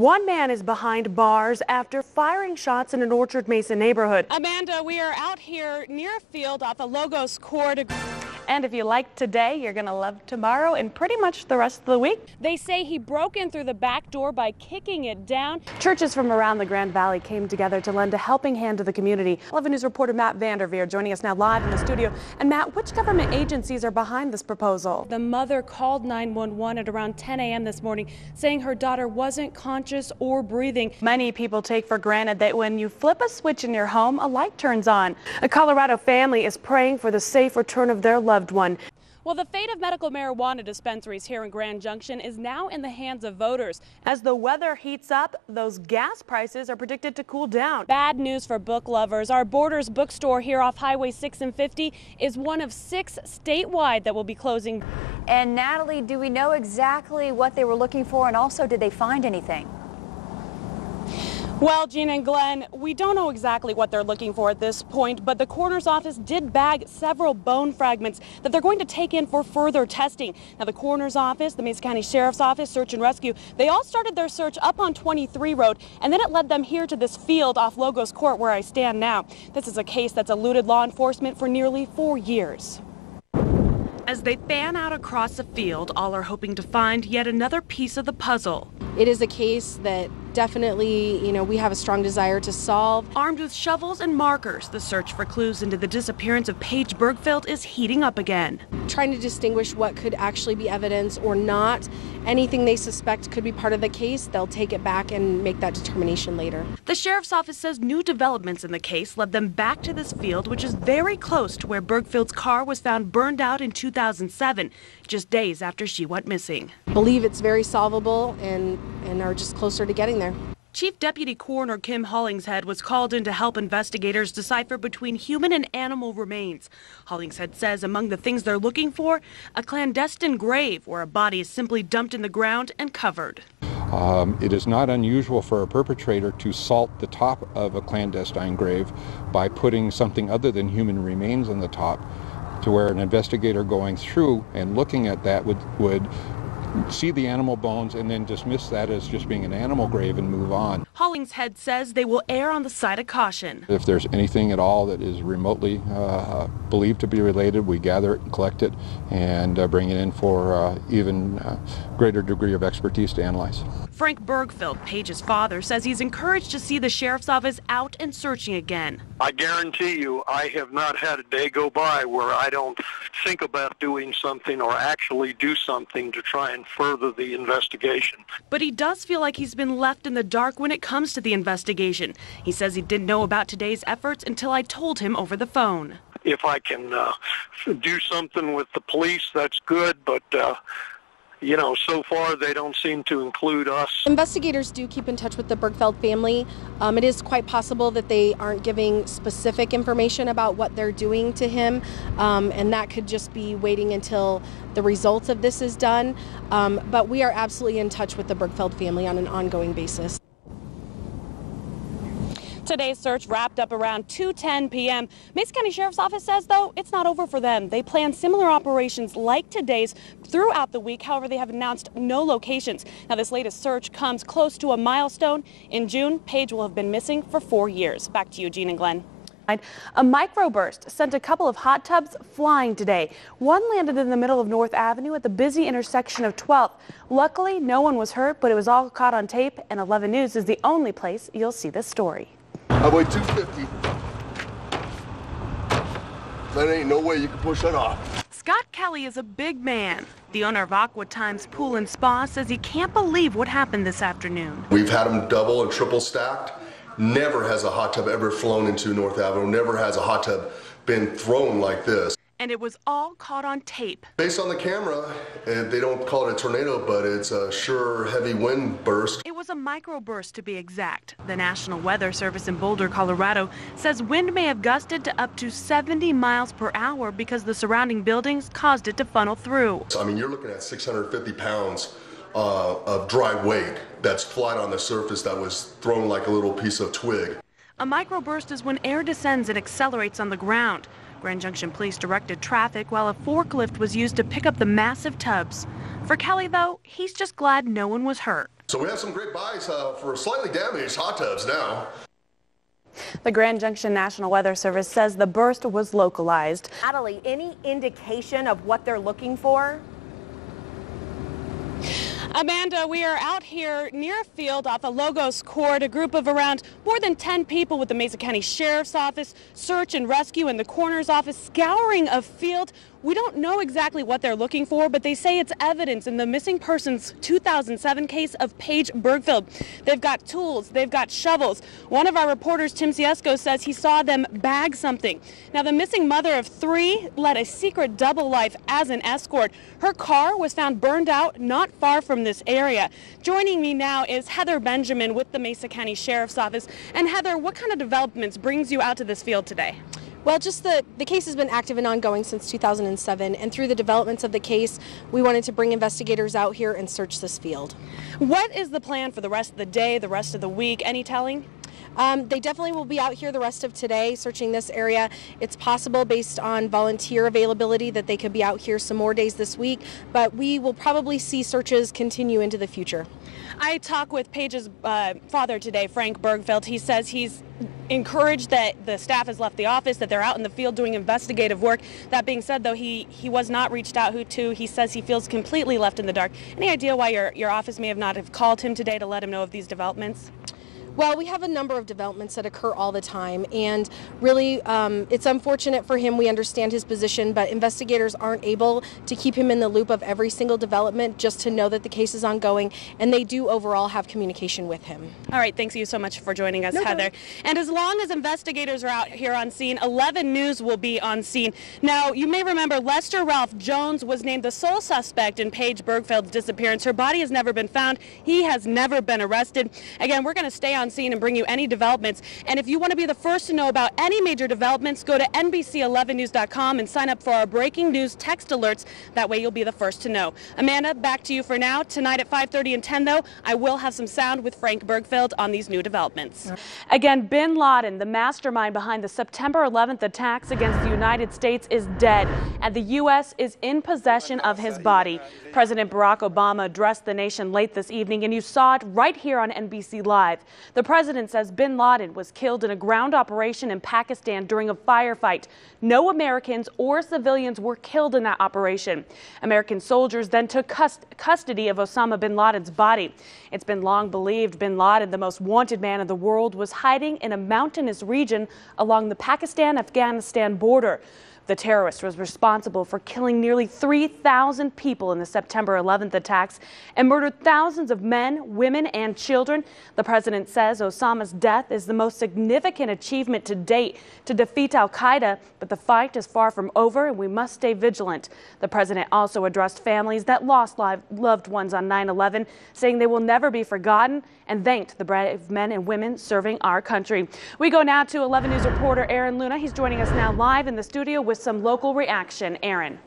One man is behind bars after firing shots in an Orchard Mesa neighborhood. Amanda, we are out here near a field off the Logos Court. And if you like today, you're going to love tomorrow and pretty much the rest of the week. They say he broke in through the back door by kicking it down. Churches from around the Grand Valley came together to lend a helping hand to the community. 11 News reporter Matt Vanderveer joining us now live in the studio. And Matt, which government agencies are behind this proposal? The mother called 911 at around 10 a.m. this morning, saying her daughter wasn't conscious or breathing. Many people take for granted that when you flip a switch in your home, a light turns on. A Colorado family is praying for the safe return of their loved one. Well, the fate of medical marijuana dispensaries here in Grand Junction is now in the hands of voters. As the weather heats up, those gas prices are predicted to cool down. Bad news for book lovers. Our Borders bookstore here off Highway 6 and 50 is one of 6 statewide that will be closing. And Natalie, do we know exactly what they were looking for, and also did they find anything? Well, Gina and Glenn, we don't know exactly what they're looking for at this point, but the coroner's office did bag several bone fragments that they're going to take in for further testing. Now, the coroner's office, the Mesa County Sheriff's Office, Search and Rescue, they all started their search up on 23 Road, and then it led them here to this field off Logos Court where I stand now. This is a case that's eluded law enforcement for nearly 4 years. As they fan out across the field, all are hoping to find yet another piece of the puzzle. It is a case that definitely, we have a strong desire to solve. Armed with shovels and markers, the search for clues into the disappearance of Paige Bergfeld is heating up again. Trying to distinguish what could actually be evidence or not. Anything they suspect could be part of the case, they'll take it back and make that determination later. The sheriff's office says new developments in the case led them back to this field, which is very close to where Bergfeld's car was found burned out in 2007, just days after she went missing. I believe it's very solvable and are just closer to getting there. Chief Deputy Coroner Kim Hollingshead was called in to help investigators decipher between human and animal remains. Hollingshead says among the things they're looking for, a clandestine grave where a body is simply dumped in the ground and covered. It is not unusual for a perpetrator to salt the top of a clandestine grave by putting something other than human remains on the top, to where an investigator going through and looking at that would see the animal bones and then dismiss that as just being an animal grave and move on. Hollingshead says they will err on the side of caution. If there's anything at all that is remotely believed to be related, we gather it and collect it and bring it in for even greater degree of expertise to analyze. Frank Bergfeld, Paige's father, says he's encouraged to see the sheriff's office out and searching again. I guarantee you I have not had a day go by where I don't think about doing something or actually do something to try and further the investigation. But he does feel like he's been left in the dark when it comes to the investigation. He says he didn't know about today's efforts until I told him over the phone. If I can do something with the police, that's good, but so far they don't seem to include us. Investigators do keep in touch with the Bergfeld family. It is quite possible that they aren't giving specific information about what they're doing to him, and that could just be waiting until the results of this is done. But we are absolutely in touch with the Bergfeld family on an ongoing basis. Today's search wrapped up around 2:10 p.m. Mesa County Sheriff's Office says, though, it's not over for them. They plan similar operations like today's throughout the week. However, they have announced no locations. Now, this latest search comes close to a milestone. In June, Paige will have been missing for 4 years. Back to you, Gene and Glenn. A microburst sent a couple of hot tubs flying today. One landed in the middle of North Avenue at the busy intersection of 12th. Luckily, no one was hurt, but it was all caught on tape, and 11 News is the only place you'll see this story. I weigh 250. There ain't no way you can push that off. Scott Kelly is a big man. The owner of Aqua Times Pool and Spa says he can't believe what happened this afternoon. We've had them double and triple stacked. Never has a hot tub ever flown into North Avenue. Never has a hot tub been thrown like this. And it was all caught on tape. Based on the camera, they don't call it a tornado, but it's a sure heavy wind burst. It was a microburst to be exact. The National Weather Service in Boulder, Colorado says wind may have gusted to up to 70 miles per hour because the surrounding buildings caused it to funnel through. I mean, you're looking at 650 pounds of dry weight that's flat on the surface that was thrown like a little piece of twig. A microburst is when air descends and accelerates on the ground. Grand Junction Police directed traffic while a forklift was used to pick up the massive tubs. For Kelly, though, he's just glad no one was hurt. So we have some great buys for slightly damaged hot tubs now. The Grand Junction National Weather Service says the burst was localized. Natalie, any indication of what they're looking for? Amanda, we are out here near a field off of Logos Court. A group of around more than 10 people with the Mesa County Sheriff's Office, Search and Rescue, and the Coroner's Office scouring a field. We don't know exactly what they're looking for, but they say it's evidence in the missing persons 2007 case of Paige Bergfeld. They've got tools, they've got shovels. One of our reporters, Tim Siesko, says he saw them bag something. Now, the missing mother of 3 led a secret double life as an escort. Her car was found burned out not far from this area. Joining me now is Heather Benjamin with the Mesa County Sheriff's Office. And Heather, what kind of developments brings you out to this field today? Well, just the case has been active and ongoing since 2007, and through the developments of the case, we wanted to bring investigators out here and search this field. What is the plan for the rest of the day, the rest of the week? Any telling? They definitely will be out here the rest of today searching this area. It's possible, based on volunteer availability, that they could be out here some more days this week, but we will probably see searches continue into the future. I talked with Paige's father today, Frank Bergfeld. He says he's encouraged that the staff has left the office, that they're out in the field doing investigative work. That being said, though, he was not reached out to. He says he feels completely left in the dark. Any idea why your office may have not have called him today to let him know of these developments? Well, we have a number of developments that occur all the time, and really it's unfortunate for him. We understand his position, but investigators aren't able to keep him in the loop of every single development, just to know that the case is ongoing, and they do overall have communication with him. All right, thanks you so much for joining us, Heather. And as long as investigators are out here on scene, 11 News will be on scene. Now, you may remember Lester Ralph Jones was named the sole suspect in Paige Bergfeld's disappearance. Her body has never been found. He has never been arrested. Again, we're going to stay on scene and bring you any developments. And if you want to be the first to know about any major developments, go to NBC11news.com and sign up for our breaking news text alerts. That way you'll be the first to know. Amanda, back to you for now. Tonight at 5:30 and 10, though, I will have some sound with Frank Bergfeld on these new developments. Again, bin Laden, the mastermind behind the September 11th attacks against the United States, is dead, and the U.S. is in possession of his body. President Barack Obama addressed the nation late this evening, and you saw it right here on NBC Live. The president says bin Laden was killed in a ground operation in Pakistan during a firefight. No Americans or civilians were killed in that operation. American soldiers then took custody of Osama bin Laden's body. It's been long believed bin Laden, the most wanted man in the world, was hiding in a mountainous region along the Pakistan-Afghanistan border. The terrorist was responsible for killing nearly 3,000 people in the September 11th attacks and murdered thousands of men, women, and children. The president says Osama's death is the most significant achievement to date to defeat al-Qaeda, but the fight is far from over and we must stay vigilant. The president also addressed families that lost loved ones on 9/11, saying they will never be forgotten, and thanked the brave men and women serving our country. We go now to 11 News reporter Aaron Luna. He's joining us now live in the studio with some local reaction. Aaron.